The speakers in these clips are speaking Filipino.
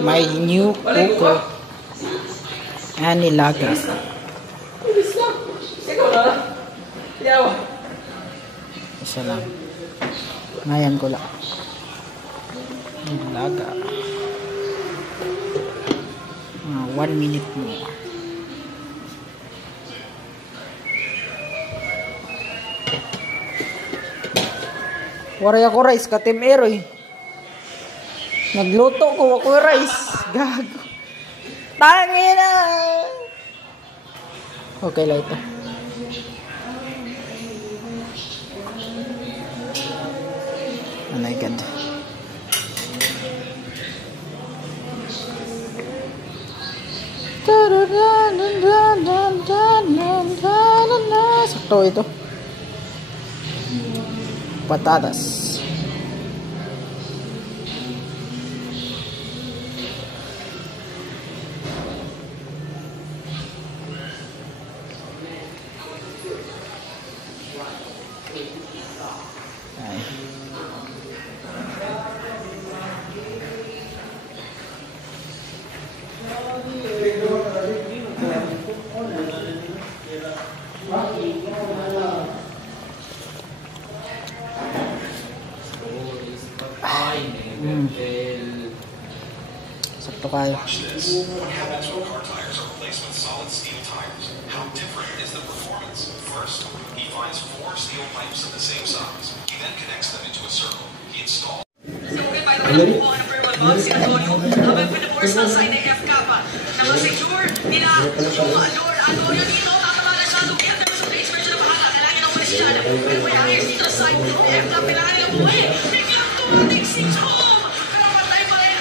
my new cooker. Nilaga. Isa lang. Ngayon ko lang. Nilaga. 1 minute more. Waray ako rice, katim eroy. Nagluto ko ako rice. Gago. Tangina. Okay lang ito. Oh my God. Sakto ito. Patatas. Sakto kayo. What happens when car tires are replaced with solid steel tires? How different is the performance? First, he finds 4 steel pipes of the same size. He then connects them into a circle. He installs. So, okay, by the way, nakukuha ng Perwan Bob, si Antonio, habang pinapors ng sign ng F-Kappa. Naka-secure nila yung Antonio dito, tatamala siya, lukir, pero sa place version na bahala, kailangan ng umalis siya. Pero may ayos dito sa sign ng F-Kappa, kailangan nilang buhay. Biglang tumating si Chom! Pero patay pa rin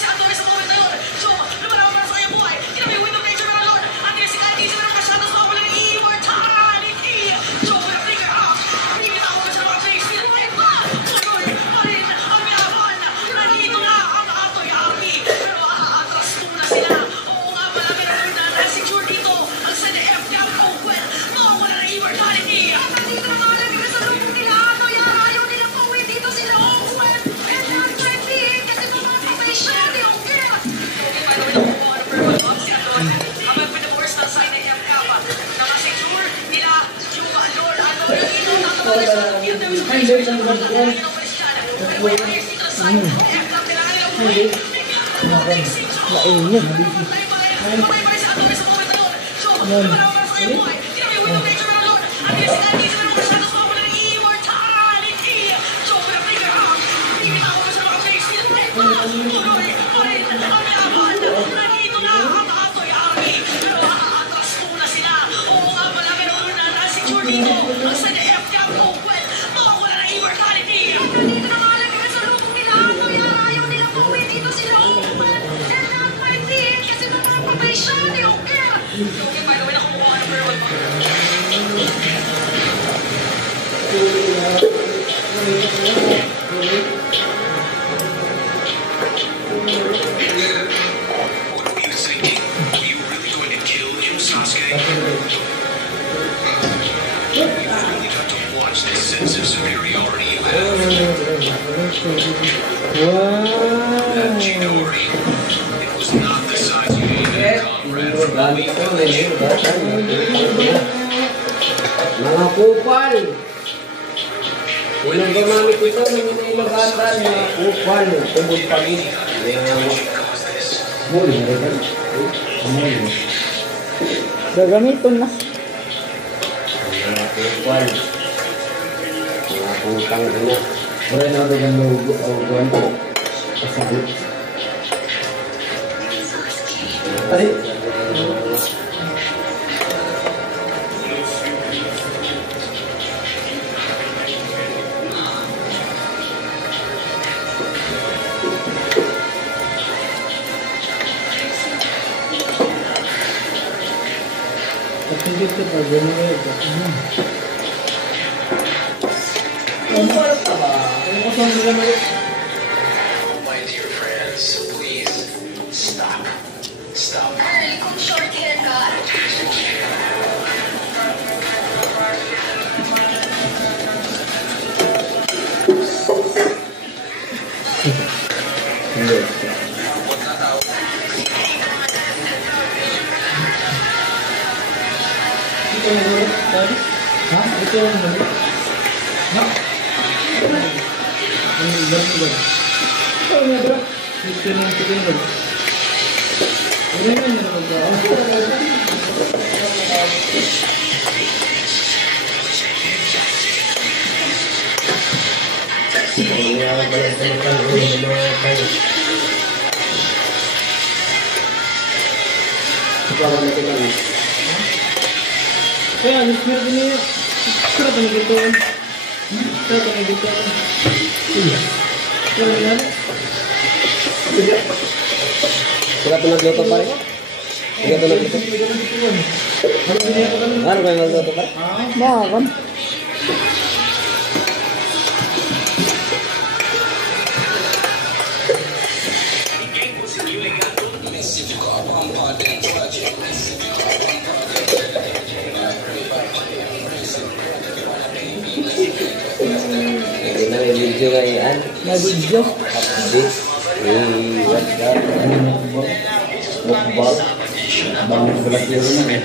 si Antonio sa moment na yun. Chom, lumalaman para sa kanyang buhay. Kinamay window nature na Lord. At yung si Kati, sa mga kasyatas na wala ng immortality. Chom, with a finger out. Bibit ako pa siya mga face. Pinatay pa! Tuloy pa rin ang minaman. Nandito na ang Atoy Army. Pero aatras muna sila. Oo nga pala, meron na na-secure dito. Ang CDF Camp Open. Mawawala ng immortality. At nandito na mga lagay sa loob nila. Atoy, ayaw nila pauwi dito sila Open. And not my being. Kasi mga profession. Okay, by the way, nakukuha ng Perwan Bob, si Antonio. Habang pinapors ng sign ng F-Kappa. Naka-secure nila yung Lord Antonio dito. Tatamala siya. Lukir, pero sa place version na bahala, kailangan ng umalis siya. Pero may ayos dito sa sign ng F-Kappa. Kailangan nilang buhay. Biglang tumating si Chom. Mainit. Patay pa rin si Antonio sa moment na yun. Chom, lumalaman para sa kanyang buhay. Kinamay window nature na Lord. At yung si Kati, sa mga kasyatas na wala ng immortality. Chom, with a finger out. Bibit ako pa siya mga face. Pinatay pa! Tuloy pa rin ang minaman. Nandito na ang Atoy Army. Pero aatras muna sila. Oo nga pala, meron na na-secure dito. Ang CDF Camp Open. Mawawala ng immortality. At nandito na mga lagay sa loob nila. Atoy, ayaw nila pauwi dito sila Open. And not my being. Kasi mapapatay siya ni Oker. Okay, by the way, nakukuha ng Perwan Bob. What were you thinking? Were you really going to kill him, Sasuke? You really got to watch the sense of superiority you have. Don't worry. It was not the size you needed, comrade, from what we found. Mga kupal. Ilang gamamit ito, mga ilagatan, mga kupal. Tubod pa rin. Muli, muli. Gagamiton na. Mga kupal. Mga putang ina. Wala na ito ng logo o ganito. Kasabit. Ay! Patigit ka pa, gano'n na ito. My dear friends, please stop. Stop. Ay, kung short hair ka. Hindi. yung huli. Ha? Ito yung huli. Ha? Ang ilan. Ito yung bro. Ito yung chicken bro. Ano yan yung nagpagkao? Kaya, meron din yun. Sarap na dito. Sarap na dito. Sarap na dito. Sarap na nagluto pa rin? Sarap na nagluto? Ano kayo nagluto pa rin? Bakit? May video ngayon. May video? Update. What that? Mukbang. Bangun belas euro na eh.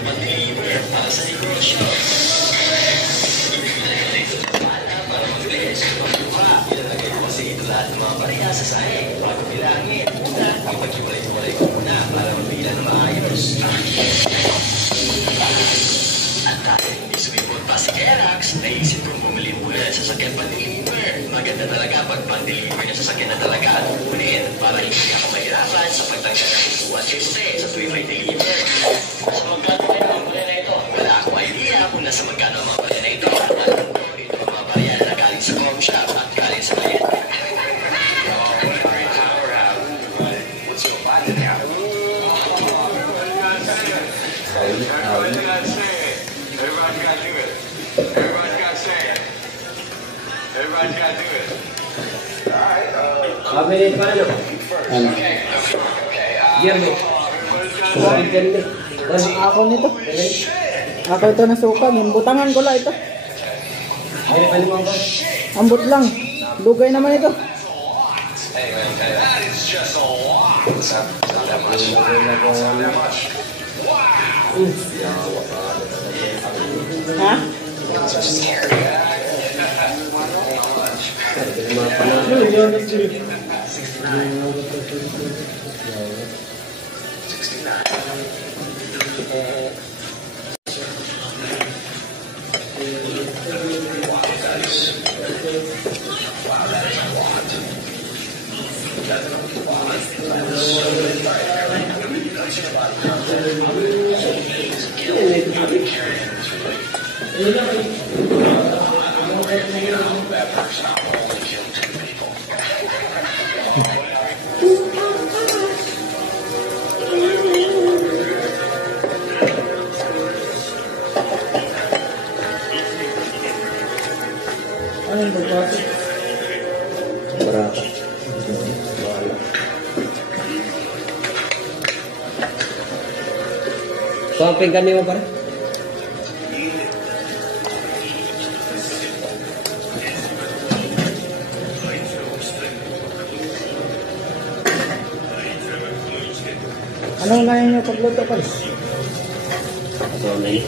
Naisip kong bumili muna sa sasakyan pan-deliver. Maganda talaga pag pan-deliver na sasakyan na talaga ang kunin para hindi ako mahirapan sa pagtanggal ng isuan kasi sa tuwing may deliver. Sa magkano kayo ang pala na ito? Wala akong idea kung nasa magkano ang mga pala na ito. Alam ko ito ang mga pala na galing sa com shop at galing sa bayan. What's your body now? Everybody gotta do it. Everybody's got to say it. Everybody's got to do it. Alright, Mabilis pa rin. Ako nito. Ako ito nasuka. Butangan ko lang ito. Ambot lang. Lugay naman ito. Hey man, that is just a lot. It's not that much. It's not that much. Wow! Ha? It's just scary. Anong pagpasok? Barata. Pumping kami mo pare? Anong unahin nyo pagluto pare? Ito na yun.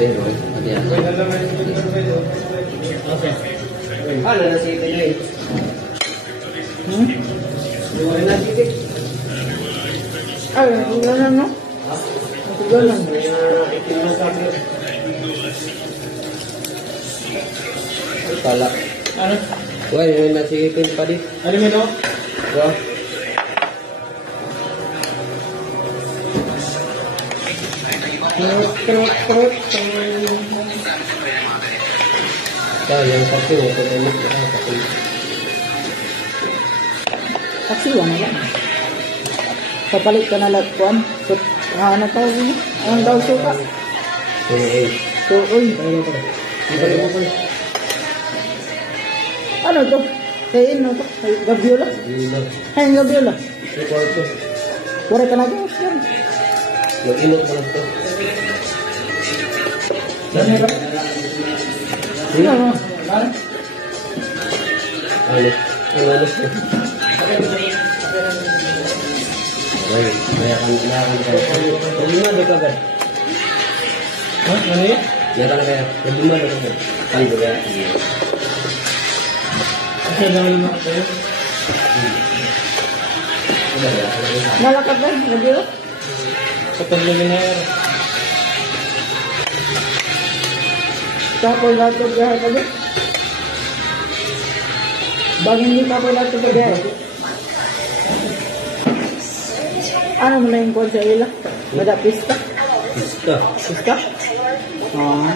Pero, ano yan? Okay. Ano na si Pinoy? Ano na sige? Ay, ganun no? Ganun. Itim na sabi. Kala. Ano? Uy, yun na si Pin pa di. Ano mo ito? Wow. Trot. Yang satu, penulis ya, tapi Paksiwan na lang. Papalit ka na lang kuan. So, ano tawag niya? Anong daw suka? So, uy. Ano to? Kain no to? Gabiola? Ay, gabiola. Wala ka na to? yang inut malam tu. Ano? Alis, alis. Baik, saya akan. Lima dua kabar. Ha? Ano yun? Meron na kaya. Nagdumalo ko mo. Kalbo kaya. Kasi lang naman ako yun. Nalakad ba? Nabiro? Kapag luminaire. Tapos lahat ko biyahe ka din. Bagay hindi ka po lahat ko biyahe. Ano mo na yung kwan sa ila? Madapista? Pista. Pista? Oo.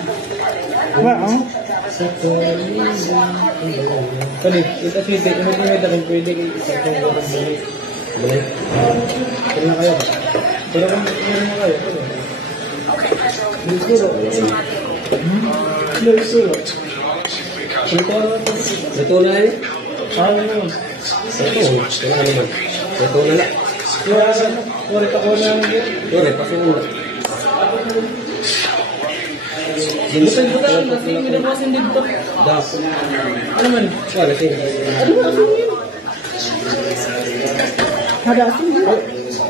Sorry, ito sweet. Kung hindi may kung pwede isa kong walang balik. Balik. Kailan na kayo? Pero kung meron na kayo. Siguro. Siguro. Luto na yun. Ano naman? Ito. Wala naman. Luto na lang. Kurit ako na lang din. Sorry, pasunod. Butang-butang, kasi yung minabasin dito. Das. Ano man? Wala siya. Ano ba asin yun? Hadasin yun.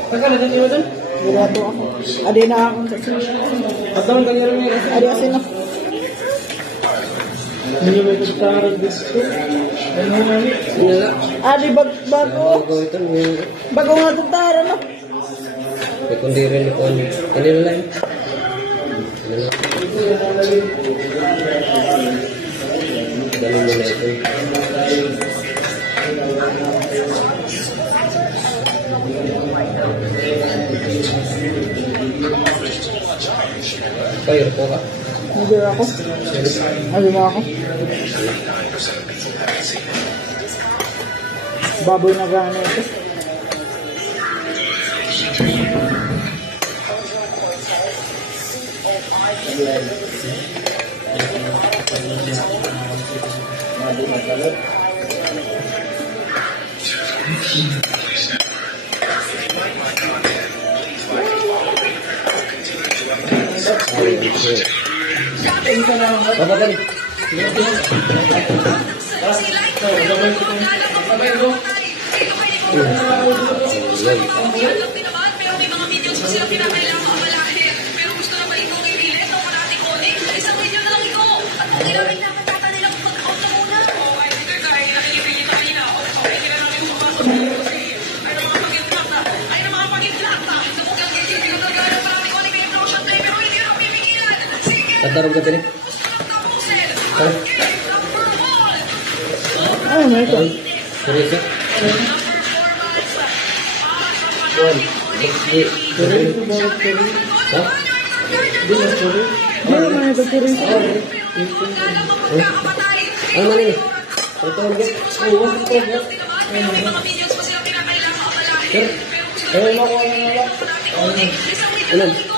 Kakala din yun doon? Birato ako. Adi na akong sa siya. At naman kanya rin yun. Adi asin na. Hindi mo pagtarag dito. Ano naman yun? Ano na? Adi bago. Bago ito. Bago nga tutara no. May kundi rin ito. Kanina lang. Ano lang. Ganun mo na ito. Fire po ka. Nagir ako. Adi na ako. Baboy na gana ito. Kapatan. Pero may mga minions pa sila pinakailangan mamalahin. Pero gusto na ba ikaw kay Rilet o manati Koning? Isang minion na lang ikaw. At kung kailangan tata nila kung mag-out na muna. Okay, sige guys. Nakikipigit na kanina. Okay, kailan namin yung mga ay na mga pag-inplata. Ay na mga pag-inplata. Sa mong kagigipig na gano'n manati Koning may implosion tayo. Pero hindi na pipigilan. Sige. Tatarong ka din. Ano na ito? Seryoso? Ha? Ano naman ito? Turin ko. Ano man ini? Ang tawag yan? Pero may mga minions pa sila pinakailangan mamalahin. Pero gusto na Pero ba ikaw nakuha na nga. kay Rilet o manati Koning? Isang minion Ilan? lang ikaw.